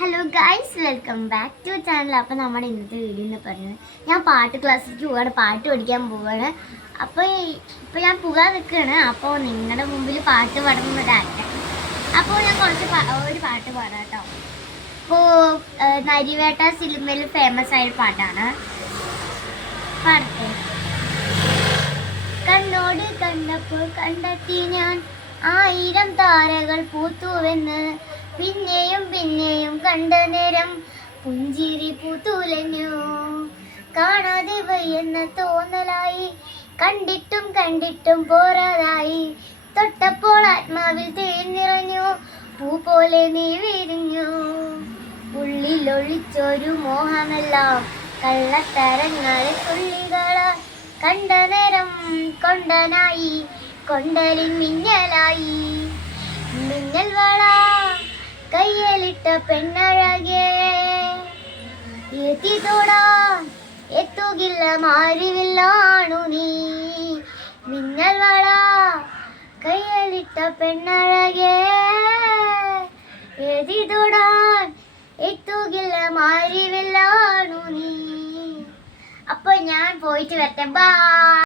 Hello guys, welcome back to channel. അപ്പോൾ നമ്മുടെ ഇന്നത്തെ വീഡിയോ എന്ന് പറയുന്നത് ഞാൻ പാട്ട് ക്ലാസ്സിലേക്ക് പോവാണ്, പാട്ട് പഠിക്കാൻ പോവാണ്. അപ്പോൾ ഇപ്പോൾ ഞാൻ പോകാൻ നിൽക്കുകയാണ്. അപ്പോൾ നിങ്ങളുടെ മുമ്പിൽ പാട്ട് പാടുന്ന ഒരാഗ്രഹം. അപ്പോൾ ഞാൻ ഒരു പാട്ട് പാടാം കേട്ടോ. ഇപ്പോൾ നരിവേട്ട സിനിമയിൽ ഫേമസ് ആയ പാട്ടാണ്. പാടത്തെ കണ്ണോട് കണ്ടപ്പോൾ കണ്ടെത്തി ഞാൻ 1000 താരകൾ പൂത്തുവെന്ന്, പിന്നെയും പിന്നെയും കണ്ട നേരം പുഞ്ചിരി പൂത്തുലഞ്ഞു. കാണാതെ വയ്യെന്ന തോന്നലായി, കണ്ടിട്ടും കണ്ടിട്ടും പോരാതായി. തൊട്ടപ്പോൾ ആത്മാവിൽ തേൻ നിറഞ്ഞു, പൂ പോലെ നീ വിരിഞ്ഞു. ഉള്ളിൽ ഒളിച്ചൊരു മോഹമെല്ലാം കള്ളത്തരങ്ങളിൽ തുള്ളികളാ. കണ്ട നേരം കൊണ്ടനായി, കൊണ്ടലിൻ മിന്നലായി. മിന്നൽ വള കയ്യിലിട്ട പെണ്ണഴകേ, എത്തി തൊടാൻ എത്തുകില്ല മാറിവില്ലാണു നീ. മിന്നൽ വള കയ്യിലിട്ട പെണ്ണഴകേ, എത്തി തൊടാൻ എത്തുകില്ല മാറിവില്ലാണു നീ. അപ്പോൾ ഞാൻ പോയിട്ട് വരട്ടെ. ബൈ.